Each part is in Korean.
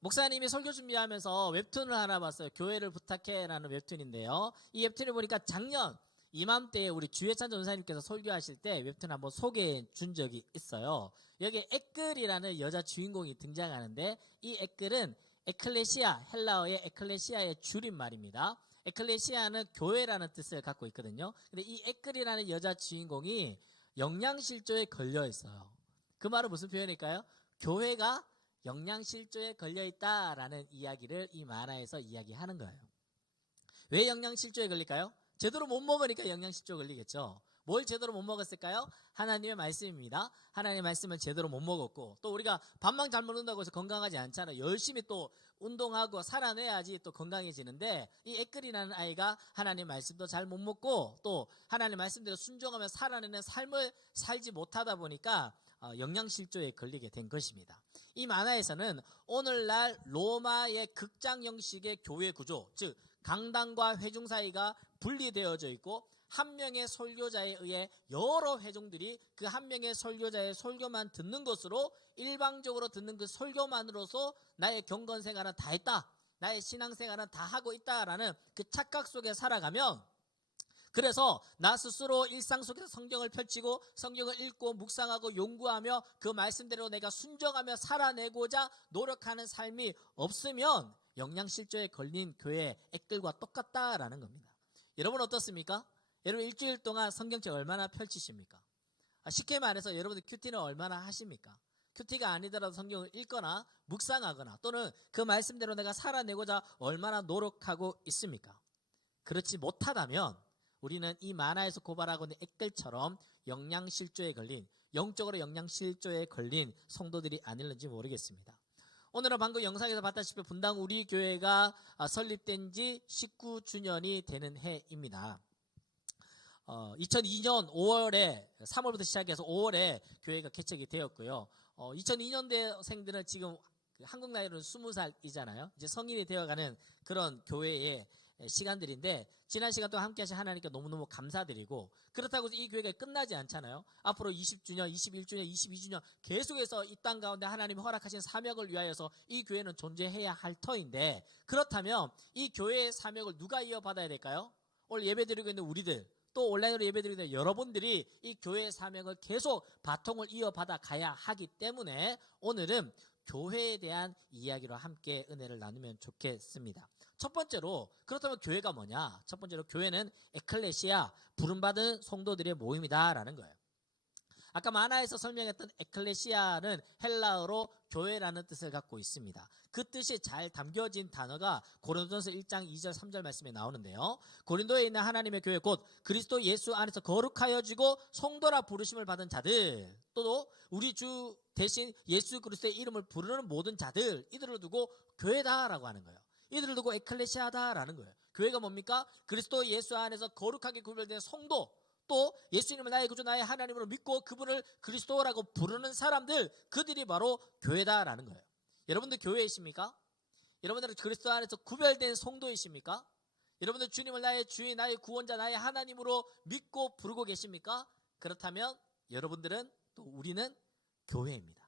목사님이 설교 준비하면서 웹툰을 하나 봤어요. 교회를 부탁해라는 웹툰인데요. 이 웹툰을 보니까 작년 이맘때에 우리 주혜찬 전사님께서 설교하실 때 웹툰 한번 소개해 준 적이 있어요. 여기에 에끌이라는 여자 주인공이 등장하는데 이 에끌은 에클레시아, 헬라어의 에클레시아의 줄임말입니다. 에클레시아는 교회라는 뜻을 갖고 있거든요. 근데 이 에끌이라는 여자 주인공이 영양실조에 걸려 있어요. 그 말은 무슨 표현일까요? 교회가 영양실조에 걸려있다라는 이야기를 이 만화에서 이야기하는 거예요. 왜 영양실조에 걸릴까요? 제대로 못 먹으니까 영양실조에 걸리겠죠. 뭘 제대로 못 먹었을까요? 하나님의 말씀입니다. 하나님의 말씀을 제대로 못 먹었고, 또 우리가 밥만 잘 먹는다고 해서 건강하지 않잖아요. 열심히 또 운동하고 살아내야지 또 건강해지는데, 이 에끌이라는 아이가 하나님의 말씀도 잘 못 먹고 또 하나님의 말씀대로 순종하며 살아내는 삶을 살지 못하다 보니까 영양실조에 걸리게 된 것입니다. 이 만화에서는 오늘날 로마의 극장 형식의 교회 구조, 즉 강당과 회중 사이가 분리되어져 있고 한 명의 설교자에 의해 여러 회중들이 그 한 명의 설교자의 설교만 듣는 것으로 일방적으로 듣는 그 설교만으로서 나의 경건생활은 다 했다, 나의 신앙생활은 다 하고 있다라는 그 착각 속에 살아가면, 그래서 나 스스로 일상 속에서 성경을 펼치고 성경을 읽고 묵상하고 연구하며 그 말씀대로 내가 순종하며 살아내고자 노력하는 삶이 없으면 영양실조에 걸린 교회의 에끌과 똑같다라는 겁니다. 여러분 어떻습니까? 여러분 일주일 동안 성경책 얼마나 펼치십니까? 쉽게 말해서 여러분들 큐티는 얼마나 하십니까? 큐티가 아니더라도 성경을 읽거나 묵상하거나 또는 그 말씀대로 내가 살아내고자 얼마나 노력하고 있습니까? 그렇지 못하다면 우리는 이 만화에서 고발하고 있는 에끌처럼 영양실조에 걸린, 영적으로 영양실조에 걸린 성도들이 아닐는지 모르겠습니다. 오늘은 방금 영상에서 봤다시피 분당 우리 교회가 설립된 지 19주년이 되는 해입니다. 2002년 5월에 3월부터 시작해서 5월에 교회가 개척이 되었고요. 2002년대생들은 지금 한국 나이로는 20살이잖아요. 이제 성인이 되어가는 그런 교회의 시간들인데, 지난 시간 동안 함께 하신 하나님께 너무너무 감사드리고, 그렇다고 해서 이 교회가 끝나지 않잖아요. 앞으로 20주년, 21주년, 22주년 계속해서 이 땅 가운데 하나님이 허락하신 사명을 위하여서 이 교회는 존재해야 할 터인데, 그렇다면 이 교회의 사명을 누가 이어받아야 될까요? 오늘 예배드리고 있는 우리들, 또 온라인으로 예배드리는 여러분들이 이 교회의 사명을 계속 바통을 이어받아 가야 하기 때문에 오늘은 교회에 대한 이야기로 함께 은혜를 나누면 좋겠습니다. 첫 번째로, 그렇다면 교회가 뭐냐? 첫 번째로 교회는 에클레시아, 부름받은 성도들의 모임이다라는 거예요. 아까 만화에서 설명했던 에클레시아는 헬라어로 교회라는 뜻을 갖고 있습니다. 그 뜻이 잘 담겨진 단어가 고린도전서 1장 2절 3절 말씀에 나오는데요. 고린도에 있는 하나님의 교회 곧 그리스도 예수 안에서 거룩하여지고 성도라 부르심을 받은 자들, 또 우리 주 대신 예수 그리스도의 이름을 부르는 모든 자들, 이들을 두고 교회다라고 하는 거예요. 이들을 두고 에클레시아다라는 거예요. 교회가 뭡니까? 그리스도 예수 안에서 거룩하게 구별된 성도, 또 예수님을 나의 구주 나의 하나님으로 믿고 그분을 그리스도라고 부르는 사람들, 그들이 바로 교회다라는 거예요. 여러분들 교회이십니까? 여러분들은 그리스도 안에서 구별된 성도이십니까? 여러분들 주님을 나의 주인, 나의 구원자, 나의 하나님으로 믿고 부르고 계십니까? 그렇다면 여러분들은, 또 우리는 교회입니다.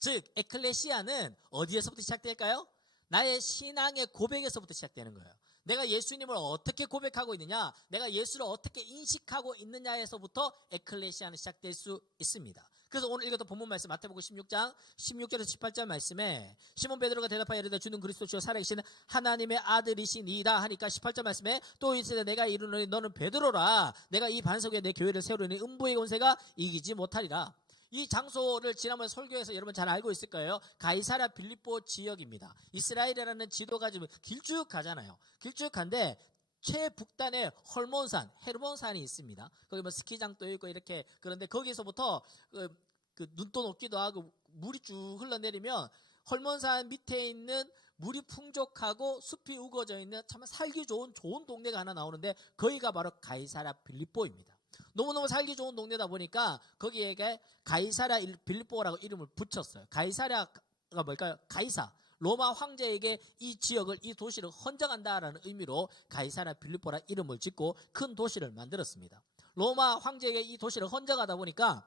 즉 에클레시아는 어디에서부터 시작될까요? 나의 신앙의 고백에서부터 시작되는 거예요. 내가 예수님을 어떻게 고백하고 있느냐, 내가 예수를 어떻게 인식하고 있느냐에서부터 에클레시아는 시작될 수 있습니다. 그래서 오늘 읽었던 본문 말씀 마태복음 16장 16절에서 18절 말씀에 시몬 베드로가 대답하여 이르되 주는 그리스도시요 살아계신 하나님의 아들이시니이다 하니까 18절 말씀에 또 이르되 내가 이르노니 너는 베드로라, 내가 이 반석 위에 내 교회를 세우리니 음부의 권세가 이기지 못하리라. 이 장소를 지난번 설교에서 여러분 잘 알고 있을 거예요. 가이사랴 빌립보 지역입니다. 이스라엘이라는 지도가 지금 길쭉 가잖아요. 길쭉 간데 최북단에 헐몬산, 헤르몬산이 있습니다. 거기 뭐 스키장도 있고 이렇게, 그런데 거기서부터 그 눈도 높기도 하고 물이 쭉 흘러내리면 헐몬산 밑에 있는 물이 풍족하고 숲이 우거져 있는 참 살기 좋은 동네가 하나 나오는데 거기가 바로 가이사랴 빌립보입니다. 너무너무 살기 좋은 동네다 보니까 거기에게 가이사랴 빌립보라고 이름을 붙였어요. 가이사랴가 뭘까요? 가이사, 로마 황제에게 이 지역을, 이 도시를 헌정한다라는 의미로 가이사랴 빌립보라 이름을 짓고 큰 도시를 만들었습니다. 로마 황제에게 이 도시를 헌정하다 보니까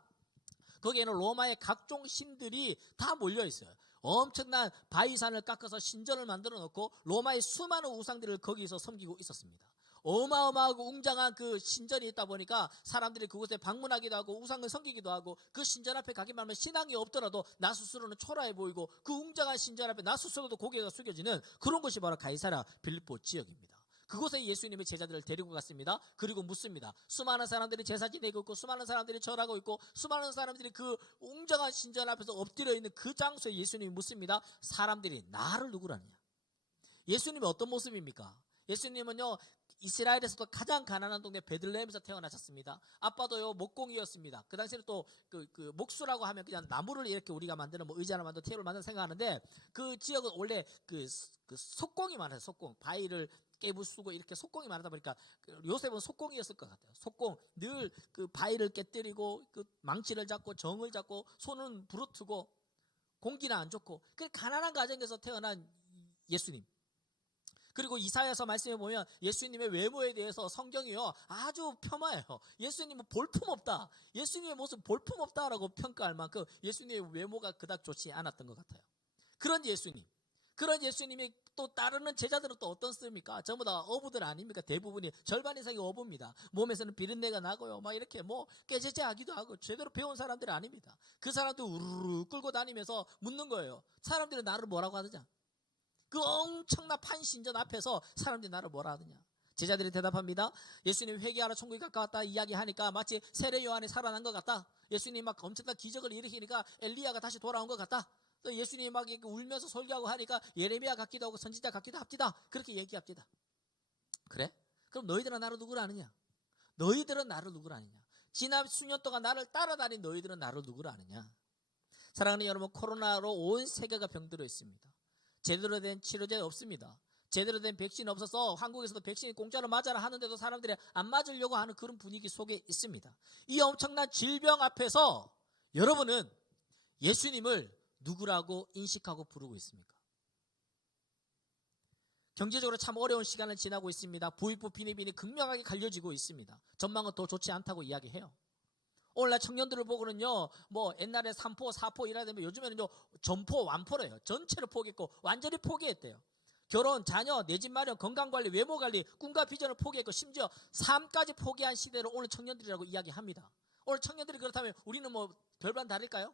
거기에는 로마의 각종 신들이 다 몰려 있어요. 엄청난 바위산을 깎아서 신전을 만들어 놓고 로마의 수많은 우상들을 거기서 섬기고 있었습니다. 어마어마하고 웅장한 그 신전이 있다 보니까 사람들이 그곳에 방문하기도 하고 우상을 섬기기도 하고, 그 신전 앞에 가기만 하면 신앙이 없더라도 나 스스로는 초라해 보이고 그 웅장한 신전 앞에 나 스스로도 고개가 숙여지는 그런 곳이 바로 가이사랴 빌립보 지역입니다. 그곳에 예수님의 제자들을 데리고 갔습니다. 그리고 묻습니다. 수많은 사람들이 제사 지내고 있고 수많은 사람들이 절하고 있고 수많은 사람들이 그 웅장한 신전 앞에서 엎드려 있는 그 장소에 예수님이 묻습니다. 사람들이 나를 누구라 하느냐? 예수님이 어떤 모습입니까? 예수님은요, 이스라엘에서도 가장 가난한 동네 베들레헴에서 태어나셨습니다. 아빠도요 목공이었습니다. 그 당시에는 또 그 목수라고 하면 그냥 나무를 이렇게 우리가 만드는 뭐 의자를 만들고 테이블을 만드는 생각하는데, 그 지역은 원래 그 속공이 많아요. 속공, 바위를 깨부수고 이렇게 속공이 많다 보니까 요셉은 속공이었을 것 같아요. 속공, 늘 그 바위를 깨뜨리고 그 망치를 잡고 정을 잡고 손은 부르트고 공기는 안 좋고, 그 가난한 가정에서 태어난 예수님. 그리고 이사야서 말씀해 보면 예수님의 외모에 대해서 성경이요 아주 폄하해요. 예수님은 볼품없다, 예수님의 모습 볼품없다라고 평가할 만큼 예수님의 외모가 그닥 좋지 않았던 것 같아요. 그런 예수님, 그런 예수님이 또 따르는 제자들은 또 어떻습니까? 전부 다 어부들 아닙니까? 대부분이 절반 이상이 어부입니다. 몸에서는 비린내가 나고요, 막 이렇게 뭐 깨제제하기도 하고 제대로 배운 사람들이 아닙니다. 그 사람들 우르르 끌고 다니면서 묻는 거예요. 사람들이 나를 뭐라고 하느냐? 그 엄청난 판신전 앞에서 사람들이 나를 뭐라 하느냐? 제자들이 대답합니다. 예수님 회개하러 천국이 가까웠다 이야기하니까 마치 세례 요한이 살아난 것 같다. 예수님 막 엄청난 기적을 일으키니까 엘리야가 다시 돌아온 것 같다. 또 예수님이 막 울면서 설교하고 하니까 예레미야 같기도 하고 선지자 같기도 합디다. 그렇게 얘기합디다. 그래? 그럼 너희들은 나를 누구라 아느냐? 너희들은 나를 누구라 아느냐? 지난 수년 동안 나를 따라다닌 너희들은 나를 누구라 아느냐? 사랑하는 여러분, 코로나로 온 세계가 병들어 있습니다. 제대로 된 치료제 없습니다. 제대로 된 백신 없어서 한국에서도 백신이 공짜로 맞아라 하는데도 사람들이 안 맞으려고 하는 그런 분위기 속에 있습니다. 이 엄청난 질병 앞에서 여러분은 예수님을 누구라고 인식하고 부르고 있습니까? 경제적으로 참 어려운 시간을 지나고 있습니다. 부익부 빈이빈이 극명하게 갈려지고 있습니다. 전망은 더 좋지 않다고 이야기해요. 오늘날 청년들을 보고는요, 뭐 옛날에 3포, 4포 이라면 요즘에는요 전포, 완포래요. 전체를 포기했고 완전히 포기했대요. 결혼, 자녀, 내 집 마련, 건강관리, 외모관리, 꿈과 비전을 포기했고 심지어 삶까지 포기한 시대로 오늘 청년들이라고 이야기합니다. 오늘 청년들이 그렇다면 우리는 뭐 별반 다를까요?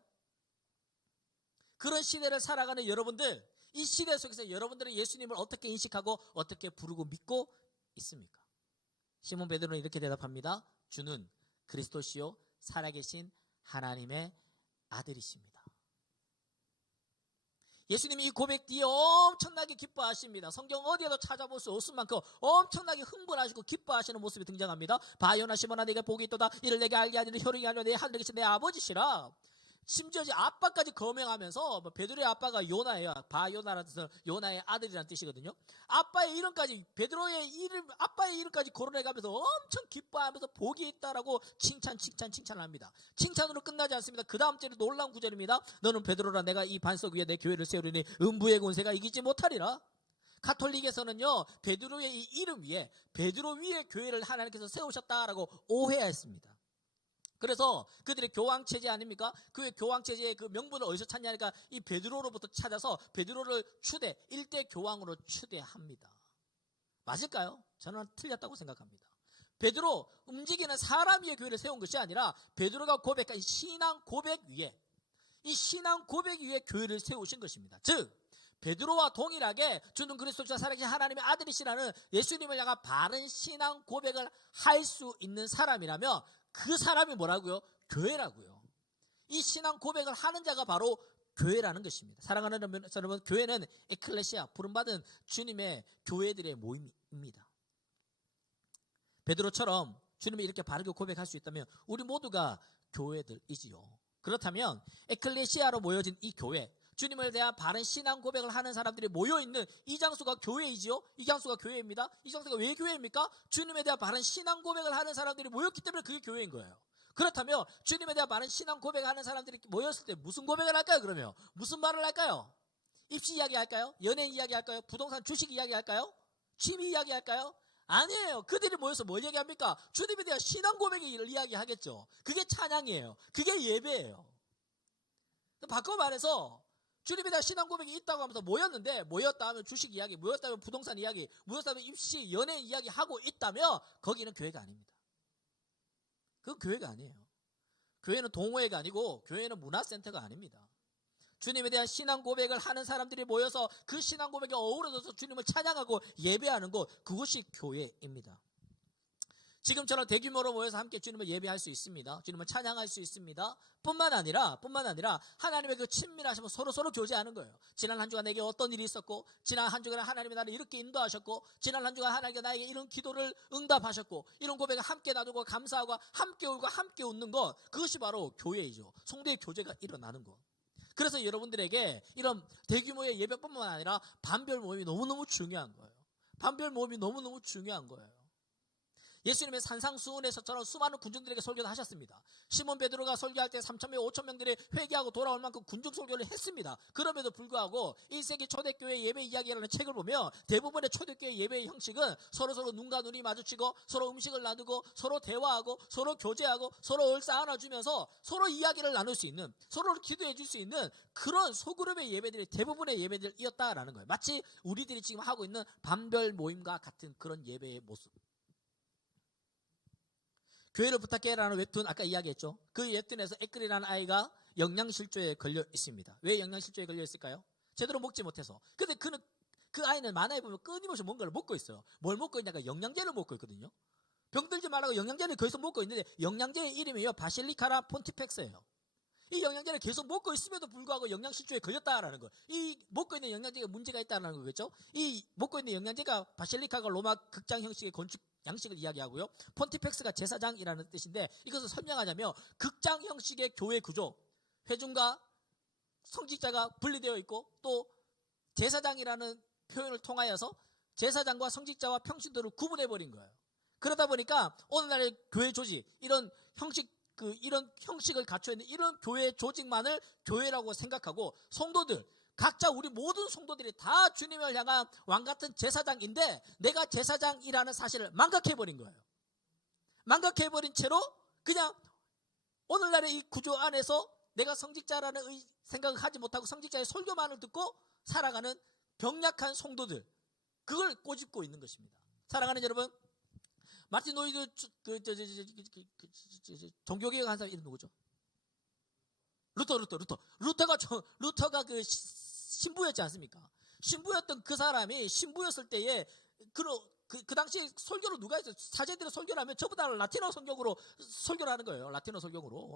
그런 시대를 살아가는 여러분들, 이 시대 속에서 여러분들은 예수님을 어떻게 인식하고 어떻게 부르고 믿고 있습니까? 시몬 베드로는 이렇게 대답합니다. 주는 그리스도시요 살아계신 하나님의 아들이십니다. 예수님이 이 고백 뒤에 엄청나게 기뻐하십니다. 성경 어디에도 찾아볼 수 없을 만큼 엄청나게 흥분하시고 기뻐하시는 모습이 등장합니다. 바요나 시몬아 내가 복이 있도다. 이를 내게 알게 하리니 혈육이 아니라 내 하늘에 계신 내 아버지시라. 심지어 아빠까지 거명하면서, 베드로의 아빠가 요나예요. 바요나라는 뜻은 요나의 아들이라는 뜻이거든요. 아빠의 이름까지, 베드로의 이름, 아빠의 이름까지 거론해가면서 엄청 기뻐하면서 복이 있다라고 칭찬을 합니다. 칭찬으로 끝나지 않습니다. 그 다음 절에 놀라운 구절입니다. 너는 베드로라 내가 이 반석 위에 내 교회를 세우리니 음부의 권세가 이기지 못하리라. 가톨릭에서는요 베드로의 이 이름 위에, 베드로 위에 교회를 하나님께서 세우셨다라고 오해했습니다. 그래서 그들의 교황체제 아닙니까? 그 교황체제의 그 명분을 어디서 찾냐니까 이 베드로로부터 찾아서 베드로를 일대 교황으로 추대합니다. 맞을까요? 저는 틀렸다고 생각합니다. 베드로, 움직이는 사람 위에 교회를 세운 것이 아니라 베드로가 고백한 이 신앙 고백 위에, 이 신앙 고백 위에 교회를 세우신 것입니다. 즉 베드로와 동일하게 주는 그리스도시와 살아계신 하나님의 아들이시라는 예수님을 향한 바른 신앙 고백을 할 수 있는 사람이라면 그 사람이 뭐라고요? 교회라고요. 이 신앙 고백을 하는 자가 바로 교회라는 것입니다. 사랑하는 여러분, 교회는 에클레시아, 부름받은 주님의 교회들의 모임입니다. 베드로처럼 주님이 이렇게 바르게 고백할 수 있다면 우리 모두가 교회들이지요. 그렇다면 에클레시아로 모여진 이 교회, 주님에 대한 바른 신앙 고백을 하는 사람들이 모여있는 이 장소가 교회이지요. 이 장소가 교회입니다. 이 장소가 왜 교회입니까? 주님에 대한 바른 신앙 고백을 하는 사람들이 모였기 때문에 그게 교회인 거예요. 그렇다면 주님에 대한 바른 신앙 고백을 하는 사람들이 모였을 때 무슨 고백을 할까요? 그러면 무슨 말을 할까요? 입시 이야기 할까요? 연예인 이야기 할까요? 부동산 주식 이야기 할까요? 취미 이야기 할까요? 아니에요. 그들이 모여서 뭘 얘기합니까? 주님에 대한 신앙 고백을 이야기하겠죠. 그게 찬양이에요. 그게 예배예요. 바꿔 말해서 주님에 대한 신앙 고백이 있다고 하면서 모였는데, 모였다 하면 주식 이야기, 모였다 하면 부동산 이야기, 모였다 하면 입시, 연애 이야기 하고 있다면 거기는 교회가 아닙니다. 그건 교회가 아니에요. 교회는 동호회가 아니고 교회는 문화센터가 아닙니다. 주님에 대한 신앙 고백을 하는 사람들이 모여서 그 신앙 고백에 어우러져서 주님을 찬양하고 예배하는 곳, 그것이 교회입니다. 지금처럼 대규모로 모여서 함께 주님을 예배할 수 있습니다. 주님을 찬양할 수 있습니다. 뿐만 아니라 하나님의 그 친밀하심을 서로 교제하는 거예요. 지난 한 주간 내게 어떤 일이 있었고, 지난 한 주간 하나님이 나를 이렇게 인도하셨고, 지난 한 주간 하나님께 나에게 이런 기도를 응답하셨고, 이런 고백을 함께 나누고 감사하고 함께 울고 함께 웃는 것, 그것이 바로 교회이죠. 성도의 교제가 일어나는 것. 그래서 여러분들에게 이런 대규모의 예배뿐만 아니라 반별 모임이 너무너무 중요한 거예요. 반별 모임이 너무너무 중요한 거예요. 예수님의 산상수훈에서처럼 수많은 군중들에게 설교를 하셨습니다. 시몬 베드로가 설교할 때 3,000명, 5,000명들이 회개하고 돌아올 만큼 군중 설교를 했습니다. 그럼에도 불구하고 1세기 초대교회 예배 이야기라는 책을 보면 대부분의 초대교회 예배의 형식은 서로 눈과 눈이 마주치고 서로 음식을 나누고 서로 대화하고 서로 교제하고 서로 얼싸 안아주면서 서로 이야기를 나눌 수 있는, 서로를 기도해 줄 수 있는 그런 소그룹의 예배들이 대부분의 예배들이었다라는 거예요. 마치 우리들이 지금 하고 있는 반별 모임과 같은 그런 예배의 모습. 교회를 부탁해라는 웹툰 아까 이야기했죠. 그 웹툰에서 에클이라는 아이가 영양실조에 걸려 있습니다. 왜 영양실조에 걸려 있을까요? 제대로 먹지 못해서. 근데 그 아이는 만화에 보면 끊임없이 뭔가를 먹고 있어요. 뭘 먹고 있냐가 영양제를 먹고 있거든요. 병들지 말라고 영양제를 계속 먹고 있는데 영양제의 이름이요 바실리카라 폰티펙스예요. 이 영양제를 계속 먹고 있음에도 불구하고 영양실조에 걸렸다라는 거예요. 이 먹고 있는 영양제가 문제가 있다는 거겠죠. 이 먹고 있는 영양제가 바실리카가 로마 극장 형식의 건축 양식을 이야기하고요. 폰티펙스가 제사장이라는 뜻인데 이것을 설명하자면 극장 형식의 교회 구조, 회중과 성직자가 분리되어 있고 또 제사장이라는 표현을 통하여서 제사장과 성직자와 평신도를 구분해버린 거예요. 그러다 보니까 오늘날의 교회 조직, 이런 형식을 갖춰 있는 이런 교회 조직만을 교회라고 생각하고 성도들, 각자 우리 모든 성도들이 다 주님을 향한 왕같은 제사장인데 내가 제사장이라는 사실을 망각해버린 거예요. 망각해버린 채로 그냥 오늘날의 이 구조 안에서 내가 성직자라는 생각을 하지 못하고 성직자의 설교만을 듣고 살아가는 병약한 성도들, 그걸 꼬집고 있는 것입니다. 사랑하는 여러분, 마틴 노이드 종교개혁 한 사람이 이름 누구죠? 루터가 그 신부였지 않습니까? 신부였던 그 사람이 신부였을 때에 그 당시 설교를 누가 했어요? 사제들의 설교를 하면 전부 다 라틴어 성경으로 설교를 하는 거예요. 라틴어 성경으로.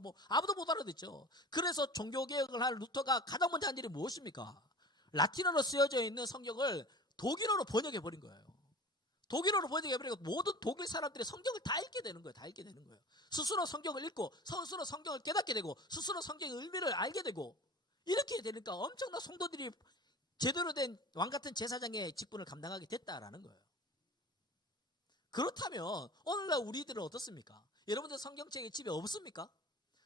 뭐 아무도 못 알아듣죠. 그래서 종교개혁을 할 루터가 가장 먼저 한 일이 무엇입니까? 라틴어로 쓰여져 있는 성경을 독일어로 번역해버린 거예요. 독일어로 번역해버리고 모든 독일 사람들이 성경을 다 읽게 되는 거예요. 다 읽게 되는 거예요. 스스로 성경을 읽고 스스로 성경을 깨닫게 되고 스스로 성경의 의미를 알게 되고 이렇게 되니까 엄청난 성도들이 제대로 된 왕같은 제사장의 직분을 감당하게 됐다라는 거예요. 그렇다면 오늘날 우리들은 어떻습니까? 여러분들 성경책이 집에 없습니까?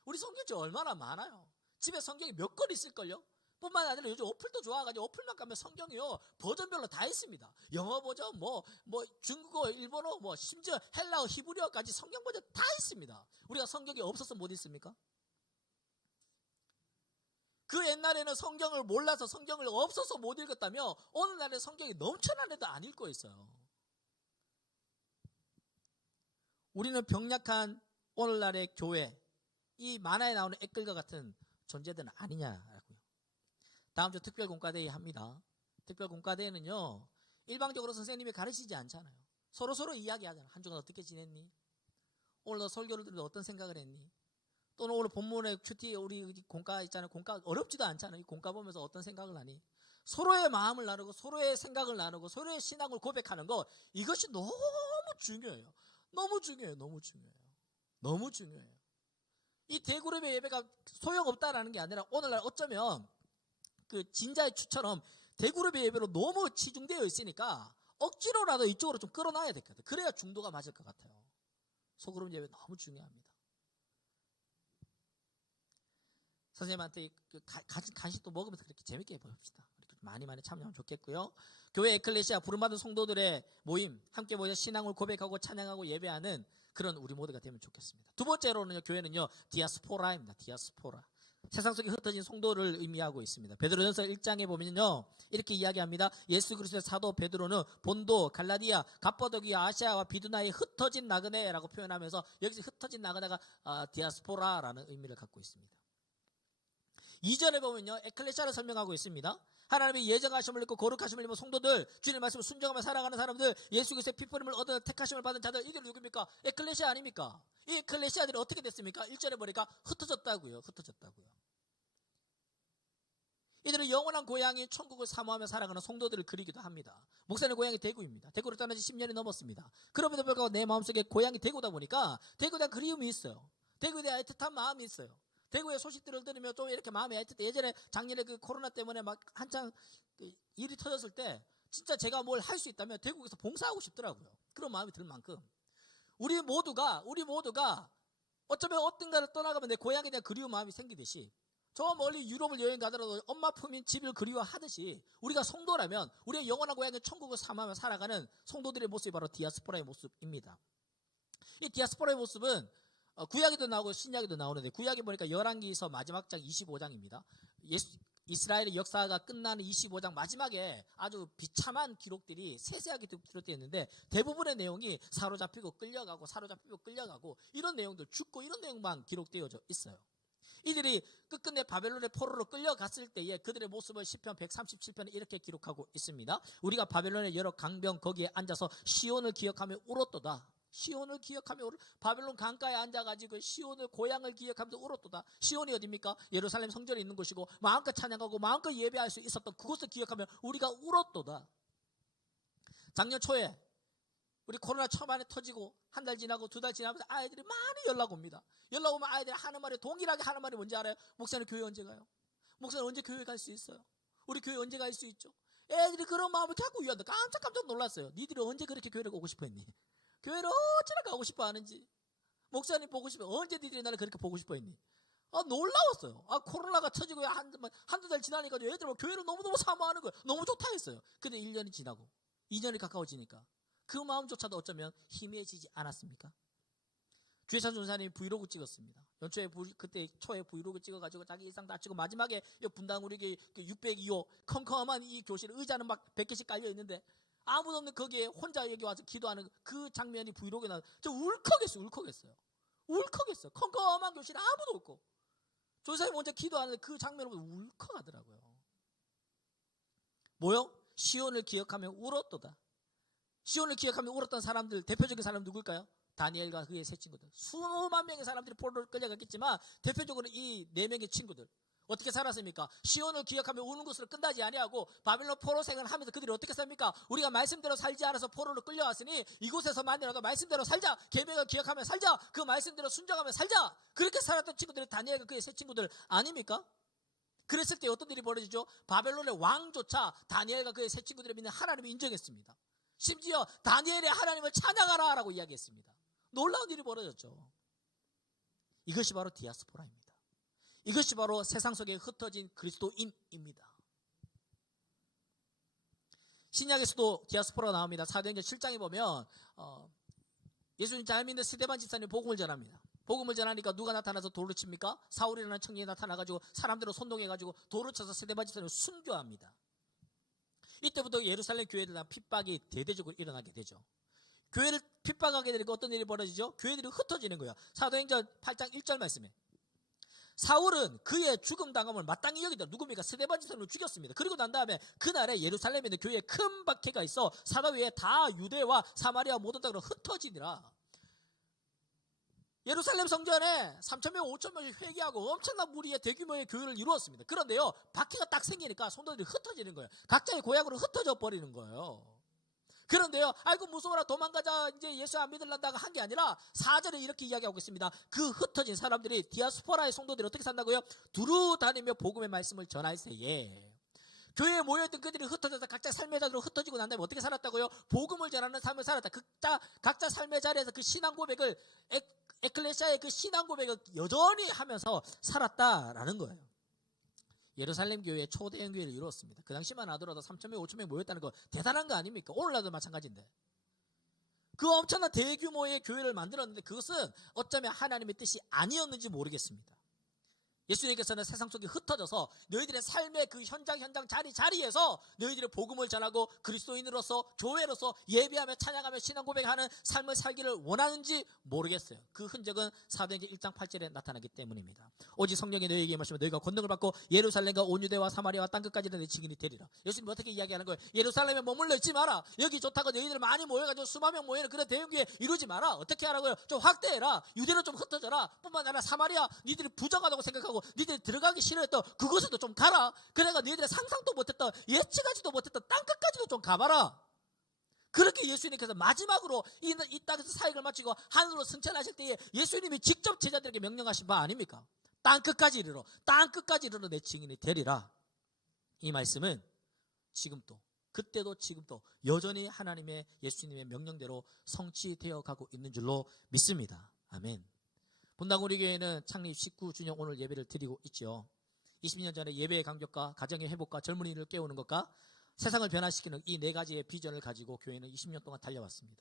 우리 성경책 얼마나 많아요. 집에 성경이 몇 권 있을걸요? 뿐만 아니라 요즘 어플도 좋아가지고 어플만 가면 성경이요 버전별로 다 있습니다. 영어 버전, 뭐 중국어, 일본어, 뭐 심지어 헬라어, 히브리어까지 성경 버전 다 있습니다. 우리가 성경이 없어서 못 있습니까? 그 옛날에는 성경을 몰라서 성경을 없어서 못 읽었다며 오늘날에 성경이 넘쳐나는데도 안 읽고 있어요. 우리는 병약한 오늘날의 교회, 이 만화에 나오는 에클과 같은 존재들은 아니냐라고요. 다음 주 특별공과대회 합니다. 특별공과대회는요 일방적으로 선생님이 가르치지 않잖아요. 서로 이야기하잖아요. 한 주간 어떻게 지냈니? 오늘 너 설교를 들으면서 어떤 생각을 했니? 또는 오늘 본문에 큐티 우리 공과 있잖아요. 공과 어렵지도 않잖아요. 공과 보면서 어떤 생각을 하니? 서로의 마음을 나누고 서로의 생각을 나누고 서로의 신앙을 고백하는 것, 이것이 너무 중요해요. 너무 중요해요. 이 대그룹의 예배가 소용없다라는 게 아니라 오늘날 어쩌면 그 진자의 추처럼 대그룹의 예배로 너무 치중되어 있으니까 억지로라도 이쪽으로 좀 끌어놔야 될 것 같아요. 그래야 중도가 맞을 것 같아요. 소그룹 예배 너무 중요합니다. 선생님한테 간식도 먹으면서 그렇게 재밌게 해봅시다. 많이 참여하면 좋겠고요. 교회 에클레시아 부름받은 성도들의 모임, 함께 모여 신앙을 고백하고 찬양하고 예배하는 그런 우리 모두가 되면 좋겠습니다. 두 번째로는요, 교회는요 디아스포라입니다. 디아스포라. 세상 속에 흩어진 성도를 의미하고 있습니다. 베드로전서 1장에 보면요, 이렇게 이야기합니다. 예수 그리스도의 사도 베드로는 본도, 갈라디아, 갑바도기아, 아시아와 비두나에 흩어진 나그네라고 표현하면서 여기서 흩어진 나그네가 디아스포라라는 의미를 갖고 있습니다. 2절에 보면요, 에클레시아를 설명하고 있습니다. 하나님의 예정하심을 입고 거룩하심을 입은 성도들, 주님의 말씀을 순종하며 살아가는 사람들, 예수 그리스도의 피부림을 얻어 택하심을 받은 자들, 이들이 누굽니까? 에클레시아 아닙니까? 이 에클레시아들이 어떻게 됐습니까? 1절에 보니까 흩어졌다고요. 이들은 영원한 고향인 천국을 사모하며 살아가는 성도들을 그리기도 합니다. 목사님 고향이 대구입니다. 대구를 떠난 지 10년이 넘었습니다. 그럼에도 불구하고 내 마음속에 고향이 대구다 보니까 대구에 대한 그리움이 있어요. 대구에 대한 애틋한 마음이 있어요. 대구의 소식들을 들으면 좀 이렇게 마음이 애틋해. 예전에 작년에 그 코로나 때문에 막 한창 일이 터졌을 때 진짜 제가 뭘 할 수 있다면 대구에서 봉사하고 싶더라고요. 그런 마음이 들 만큼 우리 모두가 어쩌면 어딘가를 떠나가면 내 고향에 대한 그리운 마음이 생기듯이, 저 멀리 유럽을 여행 가더라도 엄마 품인 집을 그리워하듯이 우리가 성도라면 우리의 영원한 고향의 천국을 사모하며 살아가는 성도들의 모습이 바로 디아스포라의 모습입니다. 이 디아스포라의 모습은 구약에도 나오고 신약에도 나오는데, 구약에 보니까 열왕기서 마지막 장 25장입니다. 이스라엘의 역사가 끝나는 25장 마지막에 아주 비참한 기록들이 세세하게 기록되어 있는데, 대부분의 내용이 사로잡히고 끌려가고 이런 내용들, 죽고 이런 내용만 기록되어져 있어요. 이들이 끝끝내 바벨론의 포로로 끌려갔을 때에 그들의 모습을 시편 137편에 이렇게 기록하고 있습니다. 우리가 바벨론의 여러 강병 거기에 앉아서 시온을 기억하며 울었도다. 바벨론 강가에 앉아가지고 시온을, 고향을 기억하면서 울었도다. 시온이 어디입니까? 예루살렘 성전에 있는 곳이고 마음껏 찬양하고 마음껏 예배할 수 있었던 그곳을 기억하며 우리가 울었도다. 작년 초에 우리 코로나 초반에 터지고 한 달 지나고 두 달 지나면서 아이들이 많이 연락 옵니다. 연락 오면 아이들이 하는 말이, 동일하게 하는 말이 뭔지 알아요? 목사님 교회 언제 가요? 목사님 언제 교회 갈 수 있어요? 우리 교회 언제 갈 수 있죠? 애들이 그런 마음을 자꾸 이해한다. 깜짝 놀랐어요. 니들이 언제 그렇게 교회를 오고 싶어 했니? 교회를 어찌나 가고 싶어 하는지, 목사님 보고 싶어, 언제 니들이 나를 그렇게 보고 싶어 했니? 놀라웠어요. 코로나가 터지고 한두 달 지나니까 애들 교회를 너무너무 사모하는 거예요. 너무 좋다 했어요. 근데 1년이 지나고 2년이 가까워지니까 그 마음조차도 어쩌면 희미해지지 않았습니까? 주혜찬 전사님이 브이로그 찍었습니다. 연초에 그때 초에 브이로그 찍어가지고 자기 일상 다 찍고 마지막에 분당 우리 602호 컴컴한 이 교실 의자는 막 100개씩 깔려 있는데 아무도 없는 거기에 혼자 여기 와서 기도하는 그 장면이 브이로그에 나와서 저 울컥했어요. 컴컴한 교실에 아무도 없고 조사님 혼자 기도하는데 그 장면을 보고 울컥하더라고요. 뭐요? 시온을 기억하며 울었도다. 시온을 기억하며 울었던 사람들, 대표적인 사람 누굴까요? 다니엘과 그의 세 친구들. 수만 명의 사람들이 포로를 끌려갔겠지만 대표적으로 이 네 명의 친구들 어떻게 살았습니까? 시온을 기억하며 우는 것으로 끝나지 아니하고 바벨론 포로 생활을 하면서 그들이 어떻게 삽니까? 우리가 말씀대로 살지 않아서 포로로 끌려왔으니 이곳에서만이라도 말씀대로 살자. 계명을 기억하며 살자. 그 말씀대로 순종하며 살자. 그렇게 살았던 친구들이 다니엘과 그의 세 친구들 아닙니까? 그랬을 때 어떤 일이 벌어지죠? 바벨론의 왕조차 다니엘과 그의 세 친구들을 믿는 하나님을 인정했습니다. 심지어 다니엘의 하나님을 찬양하라 라고 이야기했습니다. 놀라운 일이 벌어졌죠. 이것이 바로 디아스포라입니다. 이것이 바로 세상 속에 흩어진 그리스도인입니다. 신약에서도 디아스포라가 나옵니다. 사도행전 7장에 보면 예수님 잘 믿는 스데반 집사님 복음을 전합니다. 복음을 전하니까 누가 나타나서 돌을 칩니까? 사울이라는 청년이 나타나가지고 사람들을 선동해가지고 돌을 쳐서 스데반 집사님을 순교합니다. 이때부터 예루살렘 교회에 대한 핍박이 대대적으로 일어나게 되죠. 교회를 핍박하게 되니까 어떤 일이 벌어지죠? 교회들이 흩어지는 거예요. 사도행전 8장 1절 말씀에 사울은 그의 죽음 당함을 마땅히 여기다. 누굽니까? 스데반 집사님을 죽였습니다. 그리고 난 다음에 그날에 예루살렘에 있는 교회에 큰 박해가 있어 사도 외에 다 유대와 사마리아 모든 땅으로 흩어지니라. 예루살렘 성전에 3,000명, 5,000명씩 회개하고 엄청난 무리의 대규모의 교회를 이루었습니다. 그런데요, 박해가 딱 생기니까 성도들이 흩어지는 거예요. 각자의 고향으로 흩어져 버리는 거예요. 그런데요, 아이고 무서워라 도망가자 이제 예수 안 믿을란다고 한 게 아니라 4절에 이렇게 이야기하고 있습니다. 그 흩어진 사람들이 디아스포라의 성도들이 어떻게 산다고요? 두루 다니며 복음의 말씀을 전할 새에 교회에 모여있던 그들이 흩어져서 각자 삶의 자리로 흩어지고 난 다음에 어떻게 살았다고요? 복음을 전하는 삶을 살았다. 각자 삶의 자리에서 그 신앙 고백을 에클레시아의 그 신앙 고백을 여전히 하면서 살았다라는 거예요. 예루살렘 교회의 초대형 교회를 이루었습니다. 그 당시만 하더라도 3,000명, 5,000명 모였다는 거 대단한 거 아닙니까? 오늘날도 마찬가지인데. 그 엄청난 대규모의 교회를 만들었는데 그것은 어쩌면 하나님의 뜻이 아니었는지 모르겠습니다. 예수님께서는 세상 속에 흩어져서 너희들의 삶의 그 현장 자리에서 너희들의 복음을 전하고 그리스도인으로서 교회로서 예배하며 찬양하며 신앙 고백하는 삶을 살기를 원하는지 모르겠어요. 그 흔적은 사도행전 1장 8절에 나타나기 때문입니다. 오직 성령이 너희에게 임하시면 너희가 권능을 받고 예루살렘과 온 유대와 사마리아와 땅끝까지 내 증인이 되리라. 예수님이 어떻게 이야기하는 거예요? 예루살렘에 머물러 있지 마라. 여기 좋다고 너희들 많이 모여가지고 수만 명 모이는 그런 대형교회 이루지 마라. 어떻게 하라고요? 좀 확대해라. 유대로 좀 흩어져라. 뿐만 아니라 사마리아 니들이 부정하다고 생각하고 니들이 들어가기 싫어했던 그곳에도 좀 가라. 그래가 너희들의 상상도 못했던 예측하지도 못했던 땅끝까지도 좀 가봐라. 그렇게 예수님께서 마지막으로 이 땅에서 사역을 마치고 하늘로 승천하실 때에 예수님이 직접 제자들에게 명령하신 바 아닙니까? 땅끝까지 이르러 내 증인이 되리라. 이 말씀은 지금도 그때도 지금도 여전히 하나님의 예수님의 명령대로 성취되어 가고 있는 줄로 믿습니다. 아멘. 본당 우리 교회는 창립 19주년 오늘 예배를 드리고 있죠. 20년 전에 예배의 감격과 가정의 회복과 젊은이를 깨우는 것과 세상을 변화시키는 이 네 가지의 비전을 가지고 교회는 20년 동안 달려왔습니다.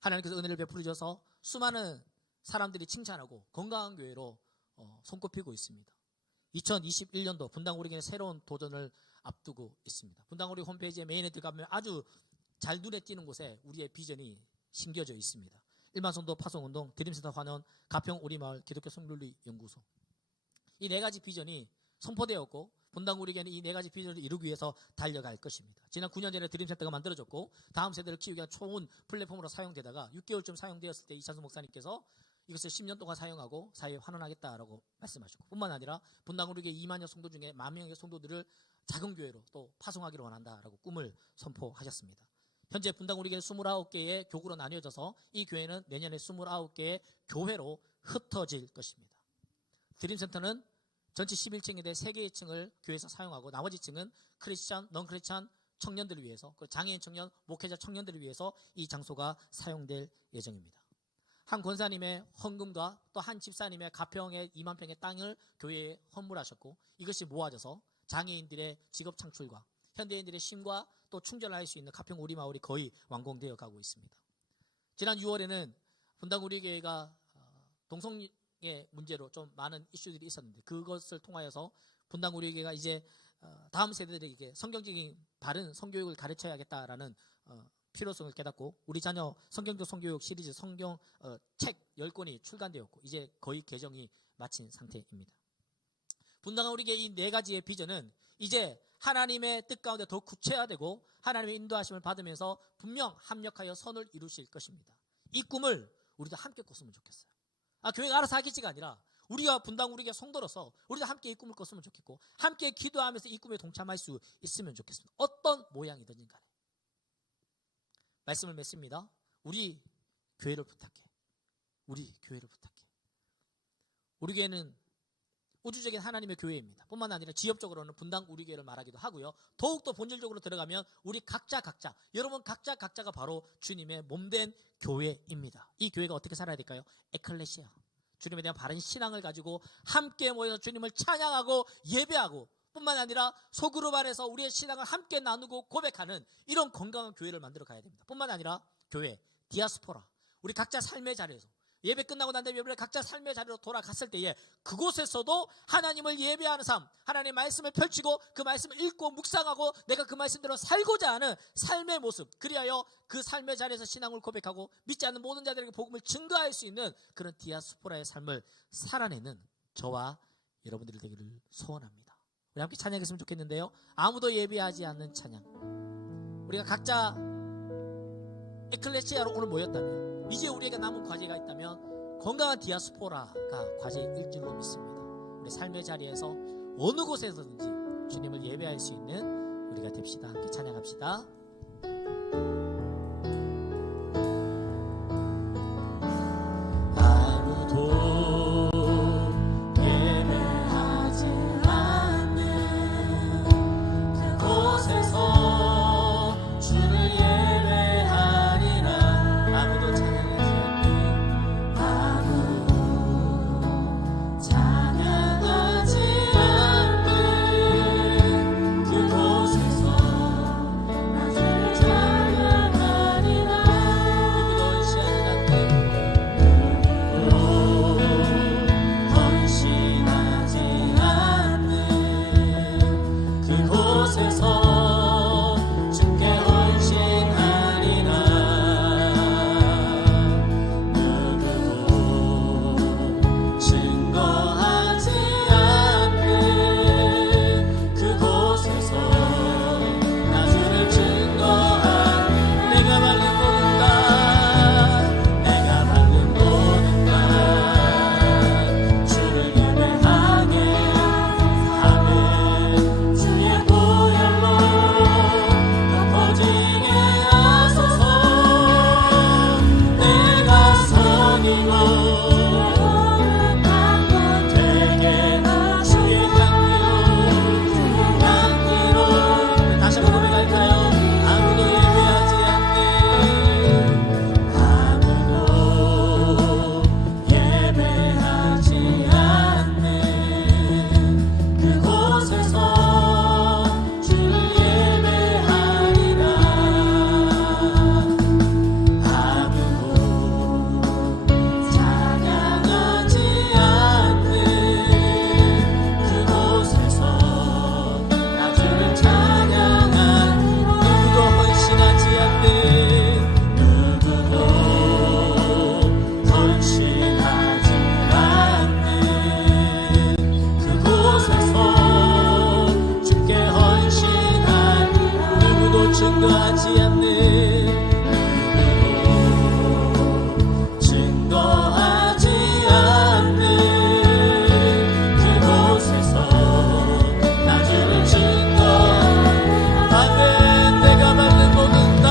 하나님께서 은혜를 베풀어 주셔서 수많은 사람들이 칭찬하고 건강한 교회로 손꼽히고 있습니다. 2021년도 분당 우리 교회는 새로운 도전을 앞두고 있습니다. 분당 우리 홈페이지에 메인에 들어가면 아주 잘 눈에 띄는 곳에 우리의 비전이 심겨져 있습니다. 일반성도 파송운동, 드림센터 환원, 가평 우리마을 기독교 성률리 연구소. 이 네 가지 비전이 선포되었고 분당 우리 교회는 이 네 가지 비전을 이루기 위해서 달려갈 것입니다. 지난 9년 전에 드림센터가 만들어졌고 다음 세대를 키우기 위한 좋은 플랫폼으로 사용되다가 6개월쯤 사용되었을 때 이찬수 목사님께서 이것을 10년 동안 사용하고 사회에 환원하겠다라고 말씀하셨고 뿐만 아니라 분당 우리 교회 2만여 성도 중에 10,000명의 성도들을 작은 교회로 또 파송하기를 원한다라고 꿈을 선포하셨습니다. 현재 분당 우리 교회 29개의 교구로 나뉘어져서 이 교회는 내년에 29개의 교회로 흩어질 것입니다. 드림센터는 전체 11층인데 3개의 층을 교회에서 사용하고 나머지 층은 크리스찬, 넌 크리스찬 청년들을 위해서 장애인 청년, 목회자 청년들을 위해서 이 장소가 사용될 예정입니다. 한 권사님의 헌금과 또 한 집사님의 가평의 2만 평의 땅을 교회에 헌물하셨고 이것이 모아져서 장애인들의 직업 창출과 현대인들의 쉼과 또 충전을 할 수 있는 가평 우리마을이 거의 완공되어 가고 있습니다. 지난 6월에는 분당 우리교회가 동성애 문제로 좀 많은 이슈들이 있었는데 그것을 통하여서 분당 우리교회가 이제 다음 세대들에게 성경적인 바른 성교육을 가르쳐야겠다라는 필요성을 깨닫고 우리 자녀 성경적 성교육 시리즈 성경 책 10권이 출간되었고 이제 거의 개정이 마친 상태입니다. 분당한 우리에게 이 네 가지의 비전은 이제 하나님의 뜻 가운데 더 구체화되고 하나님의 인도하심을 받으면서 분명 합력하여 선을 이루실 것입니다. 이 꿈을 우리도 함께 꿨으면 좋겠어요. 교회가 알아서 하겠지가 아니라 우리가 분당 우리가 성도로서 우리도 함께 이 꿈을 꿨으면 좋겠고 함께 기도하면서 이 꿈에 동참할 수 있으면 좋겠습니다. 어떤 모양이든지 간에 말씀을 맺습니다. 우리 교회를 부탁해. 우리 교회를 부탁해. 우리 교회는 우주적인 하나님의 교회입니다. 뿐만 아니라 지역적으로는 분당 우리 교회를 말하기도 하고요. 더욱더 본질적으로 들어가면 우리 각자 여러분 각자가 바로 주님의 몸된 교회입니다. 이 교회가 어떻게 살아야 될까요? 에클레시아. 주님에 대한 바른 신앙을 가지고 함께 모여서 주님을 찬양하고 예배하고 뿐만 아니라 소그룹 안에서 우리의 신앙을 함께 나누고 고백하는 이런 건강한 교회를 만들어 가야 됩니다. 뿐만 아니라 교회, 디아스포라. 우리 각자 삶의 자리에서 예배 끝나고 난 다음에 각자 삶의 자리로 돌아갔을 때에 그곳에서도 하나님을 예배하는 삶, 하나님의 말씀을 펼치고 그 말씀을 읽고 묵상하고 내가 그 말씀대로 살고자 하는 삶의 모습, 그리하여 그 삶의 자리에서 신앙을 고백하고 믿지 않는 모든 자들에게 복음을 증거할 수 있는 그런 디아스포라의 삶을 살아내는 저와 여러분들이 되기를 소원합니다. 우리 함께 찬양했으면 좋겠는데요. 아무도 예배하지 않는 찬양. 우리가 각자 에클레시아로 오늘 모였다면 이제 우리에게 남은 과제가 있다면 건강한 디아스포라가 과제일 줄로 믿습니다. 우리 삶의 자리에서 어느 곳에서든지 주님을 예배할 수 있는 우리가 됩시다. 함께 찬양합시다. 아무도 예배하지 않는 그곳에서 주를 예배하리라. 아무도 찬양하지 않는 그곳에서 나를 증거하지 않는 증거하지 않는 그곳에서 나를 증거하는 내가 밟는 모든 땅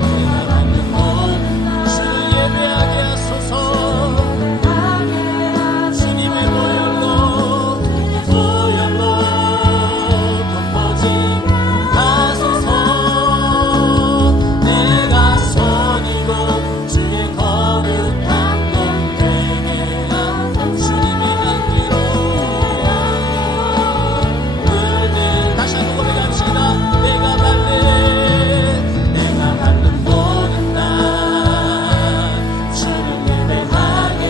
내가 밟는 모든 주를 예배하게 하소서. 주님의 보혈로 덮어진 하소서. 내가 선이고 주의 거룩한 것 되게 하소서. 주님의 향기로 물든 다시 한번 고백합시다. 내가 밟는 모든 땅 주를 예배하게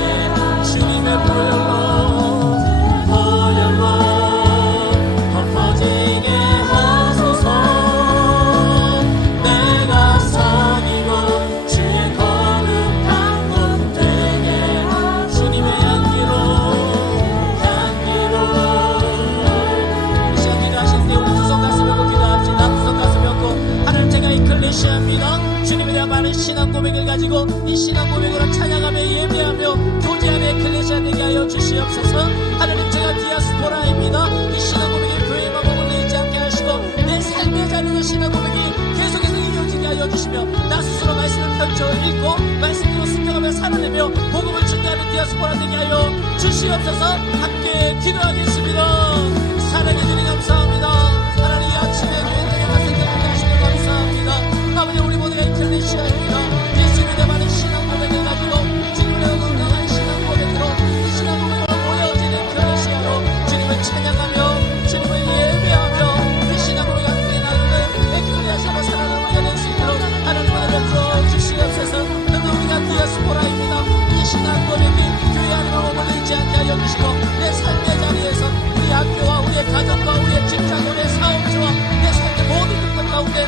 주님의 보혈로 덮어지게 하소서. 내가 선이고 주의 거룩한 곳 되게 주님의 향기로 이 시간 기도하실 때 우리 두 손 가슴 펴고 기도합시다. 두 손 가슴 펴고 하나님 제가 이클레시아입니다. 주님에 대한 많은 신앙 고백을 가지고 이 신앙 고백으로 찬양하며 예배하며 교제하며 에클레시아 되게 하여 주시옵소서. 하나님 제가 디아스포라입니다. 이 신앙 고백이 교회에 머물러 있지 않게 하시고 내 삶의 자리에서 신앙 고백이 계속해서 이루어지게 하여 주시며 나 스스로 말씀을 펼쳐 읽고 말씀으로 순종하며 살아내며 복음을 증거하는 디아스포라 되게 하여 주시옵소서. 함께 기도하겠습니다. 사랑해 주님 감사합니다. 하나님 이 아침에 교회에 말씀을 하시며 감사합니다. 아버지 우리 모두가 이클레시아입니다. 예수님에 대한 많은 신앙 고백을 가지고 주님의 건강한 신앙 고백으로 이 신앙 고백으로 모여지는 클레시아로 주님을 찬양하며 주님을 예배하며 이 신앙 고백을 함께 나누는 에클레시아로 살아가는 우리가 될 수 있도록 하나님 은혜를 부어 주시옵소서. 그런데 우리가 디아스포라입니다. 이 신앙 고백이 교회 안에 머물러 있지 않게 하여 주시고 내 삶의 자리에서 우리 학교와 우리의 가정과 우리의 직장 우리의 사업주와 내 삶의 모든 것들 가운데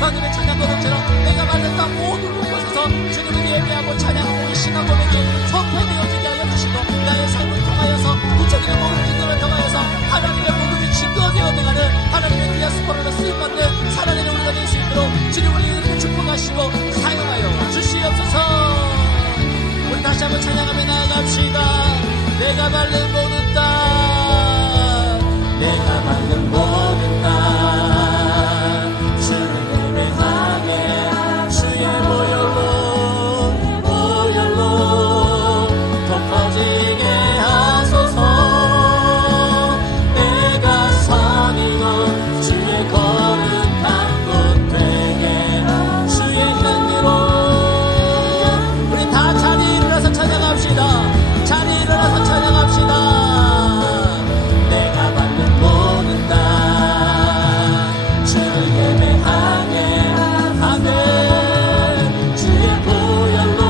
하늘의 찬양 고백처럼 내가 받는 땅 모든 곳에서 주님을 예배하고 찬양하고 이 신앙 고백이 선포되어지게 하여 주시고 나의 삶을 통하여서 구체적인 복음 증거를 통하여서 하나님의 복음이 증거되어 나가는 하나님의 디아스포라로 쓰임받는 살아내는 우리가 될 수 있도록 주님 우리에게 축복하시고 사용하여 주시옵소서. 우리 다시 한번 찬양하며 나아갑시다. 내가 밟는 모든 땅 내가 밟는 모든 땅 주를 예배하게 주의 보혈로 덮어지게 하소서. 내가 선이고 주의 거룩한 곳 되게 주의 향기로 우리 다 자리에 일어나서 찬양합시다. 자리에 일어나서 찬양합시다. 내가 받는 모든 땅 주를 예배하게 하는 주의 보혈로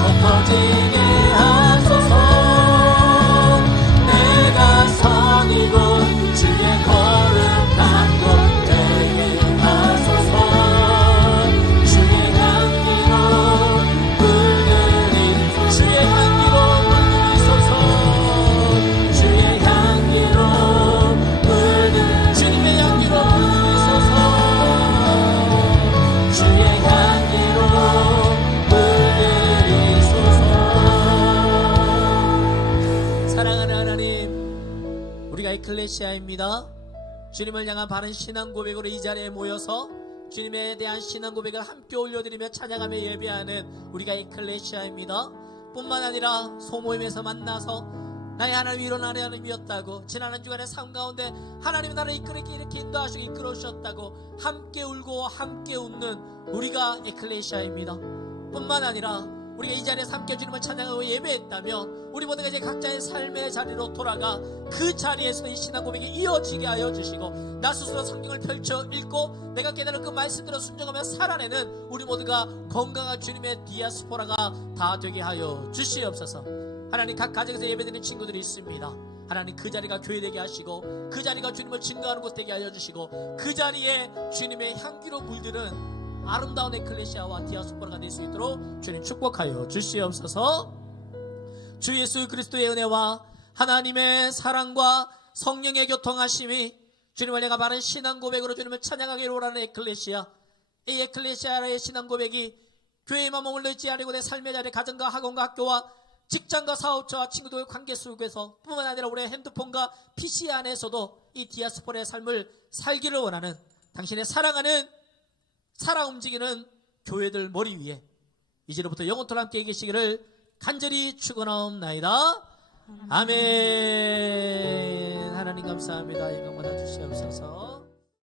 덮어지게 하소서. 내가 선이고 주의 거룩한 곳 되게 하소서. 주의 향기로 물들이 주의 향기로 물들이소서. 주의 향기로 물들 주님의 향기로 물들이소서. 주의 향기로 물들이소서. 사랑하는 하나님 우리가 에클레시아입니다. 주님을 향한 바른 신앙 고백으로 이 자리에 모여서 주님에 대한 신앙 고백을 함께 올려드리며 찬양하며 예배하는 우리가 에클레시아입니다. 뿐만 아니라 소모임에서 만나서 나의 하나님 이런 하나님이었다고 지난 한 주간의 삶 가운데 하나님이 나를 이렇게 인도하시고 이끌어 주셨다고 함께 울고 함께 웃는 우리가 에클레시아입니다. 뿐만 아니라 우리가 이 자리에서 함께 주님을 찬양하고 예배했다면 우리 모두가 이제 각자의 삶의 자리로 돌아가 그 자리에서 이 신앙 고백이 이어지게 하여 주시고 나 스스로 성경을 펼쳐 읽고 내가 깨달은 그 말씀대로 순종하며 살아내는 우리 모두가 건강한 주님의 디아스포라가 다 되게 하여 주시옵소서. 하나님 각 가정에서 예배드리는 친구들이 있습니다. 하나님 그 자리가 교회되게 하시고 그 자리가 주님을 증거하는 곳 되게 하여 주시고 그 자리에 주님의 향기로 물드는 아름다운 에클레시아와 디아스포라가 될 수 있도록 주님 축복하여 주시옵소서. 주 예수 그리스도의 은혜와 하나님의 사랑과 성령의 교통하심이 주님을 내가 바른 신앙 고백으로 주님을 찬양하기를 원하는 에클레시아, 이 에클레시아의 신앙 고백이 교회에만 머물러있지 않고 내 삶의 자리, 가정과 학원과 학교와 직장과 사업자와 친구들의 관계 속에서 뿐만 아니라 우리의 핸드폰과 PC 안에서도 이 디아스포라의 삶을 살기를 원하는 당신의 사랑하는, 살아 움직이는 교회들 머리 위에 이제로부터 영원토록 함께 계시기를 간절히 축원하옵나이다. 아멘. 하나님 감사합니다. 영광 받아주시옵소서.